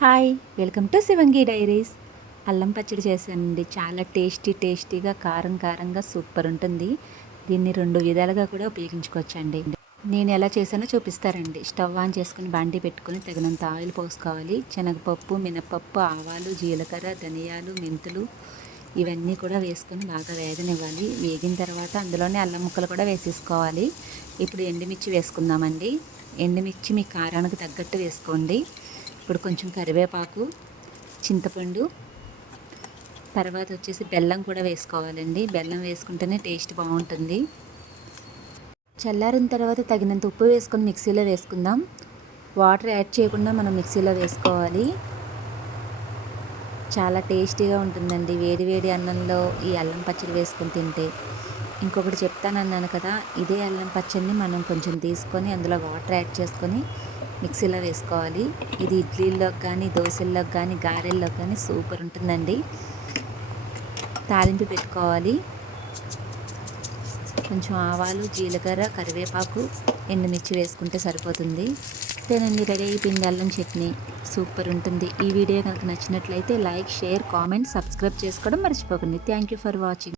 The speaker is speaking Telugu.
Hi, welcome to Shivangi diaries. అల్లం పచ్చడి చేశానండి. చాలా టేస్టీగా కారం కారంగా సూపర్ ఉంటుంది. దీన్ని 2 విధాలుగా కూడా ఉపయోగించుకోవచ్చండి. నేను ఎలా చేశానో చూపిస్తారండి. స్టవ్ ఆన్ చేసుకుని బాండీ పెట్టుకుని తగినంత ఆయిల్ పోసుకోవాలి. శనగపప్పు, మినపప్పు, ఆవాలు, జీలకర్ర, ధనియాలు, మెంతులు ఇవన్నీ కూడా వేసుకొని బాగా వేగనివ్వాలి. వేగిన తర్వాత అందులోనే అల్లం ముక్కలు కూడా వేసేసుకోవాలి. ఇప్పుడు ఎండుమిర్చి వేసుకుందామండి. ఎండుమిర్చి మీ కారానికి తగ్గట్టు వేసుకోండి. ఇప్పుడు కొంచెం కరివేపాకు, చింతపండు, తర్వాత వచ్చేసి బెల్లం కూడా వేసుకోవాలండి. బెల్లం వేసుకుంటేనే టేస్ట్ బాగుంటుంది. చల్లారిన తర్వాత తగినంత ఉప్పు వేసుకొని మిక్సీలో వేసుకుందాం. వాటర్ యాడ్ చేయకుండా మనం మిక్సీలో వేసుకోవాలి. చాలా టేస్టీగా ఉంటుందండి వేడి వేడి అన్నంలో ఈ అల్లం పచ్చడి వేసుకొని తింటే. ఇంకొకటి చెప్తానన్నాను కదా, ఇదే అల్లం పచ్చడిని మనం కొంచెం తీసుకొని అందులో వాటర్ యాడ్ చేసుకొని మిక్సీలో వేసుకోవాలి. ఇది ఇడ్లీల్లోకి కానీ, దోశల్లోకి కానీ, గారెల్లోకి కానీ సూపర్ ఉంటుందండి. తాలింపు పెట్టుకోవాలి. కొంచెం ఆవాలు, జీలకర్ర, కరివేపాకు, ఎండుమిర్చి వేసుకుంటే సరిపోతుంది. ఇదేనండి రెడీ అయిపోయింది అల్లం చట్నీ. సూపర్ ఉంటుంది. ఈ వీడియో కనుక నచ్చినట్లయితే లైక్, షేర్, కామెంట్, సబ్స్క్రైబ్ చేసుకోవడం మర్చిపోకండి. Thank you for watching.